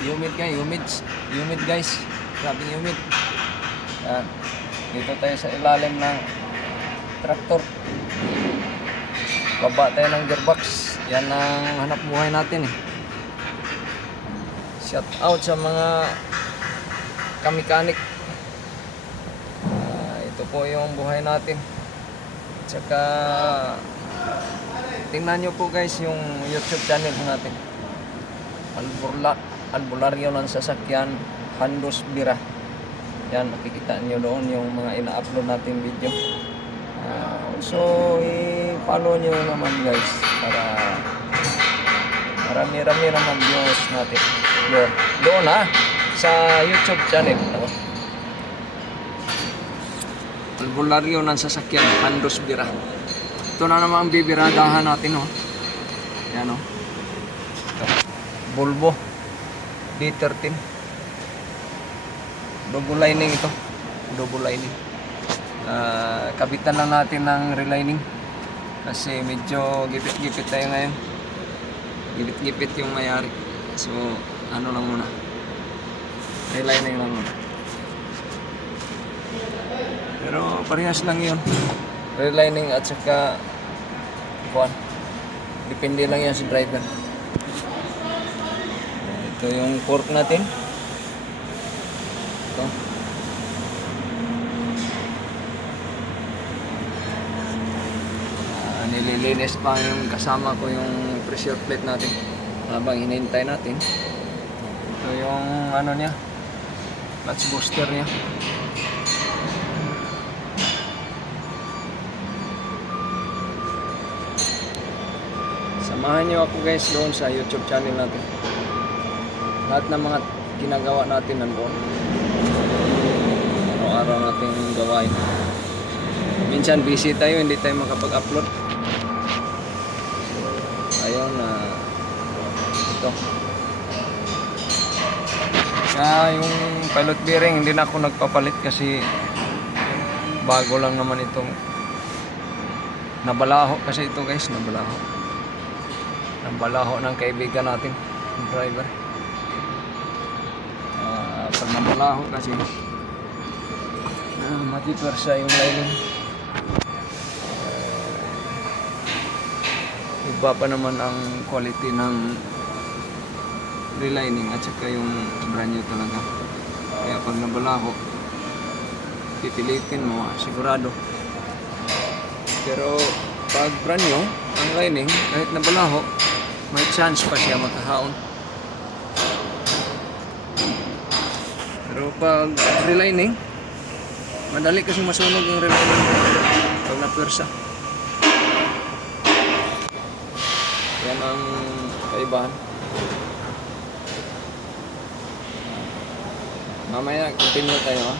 Humid kayo, humid guys. Grabing humid. Yan. Dito tayo sa ilalim ng traktor. Baba tayo ng gearbox. Yan ang hanap buhay natin eh. Shout out sa mga kamikanik. Ito po yung buhay natin. Tsaka tingnan nyo po guys yung YouTube channel natin. Albularyo ng sasakyan, Handos Bira. Yan, makikita nyo doon yung mga ina-upload natin video. Also, i-follow nyo naman guys para marami-rami naman views natin. Doon ha, sa YouTube channel. Albularyo ng sasakyan, Handos Bira. Ito na naman ang bibiradahan natin oh. Yan oh. Volvo D13. Double lining ito. Double lining. Kabitan lang natin ng relining. Kasi medyo gipit-gipit tayo ngayon. Gipit-gipit yung mayari. So, ano lang muna. Relining lang muna. Pero parehas lang yun. Relining at saka kuwan. Depende lang yan sa driver. Ito yung fork natin. Ito. Nililinis pa yung kasama ko yung pressure plate natin habang hinihintay natin. Ito yung ano niya, clutch booster niya. Samahan nyo ako guys doon sa YouTube channel natin. Lahat ng mga ginagawa natin nandoon. Araw-araw natin gawain. Minsan busy tayo, hindi tayo makapag-upload. Ayun na ito. Yung pilot bearing hindi na ako nagpapalit kasi bago lang naman itong nabalaho kasi ito guys, nabalaho ng kaibigan natin, driver. Pag nabalaho kasi matitwersa yung lining. Iba pa naman ang quality ng relining at saka yung brand new talaga. Kaya pag nabalaho, pipilitin mo sigurado. Pero pag brand new ang lining, kahit nabalaho, may chance pa siya makahaon. Pero pag relining, madali kasi masunog yung relining pag napwersa. Yan ang kaibahan. Mamaya continue tayo ha.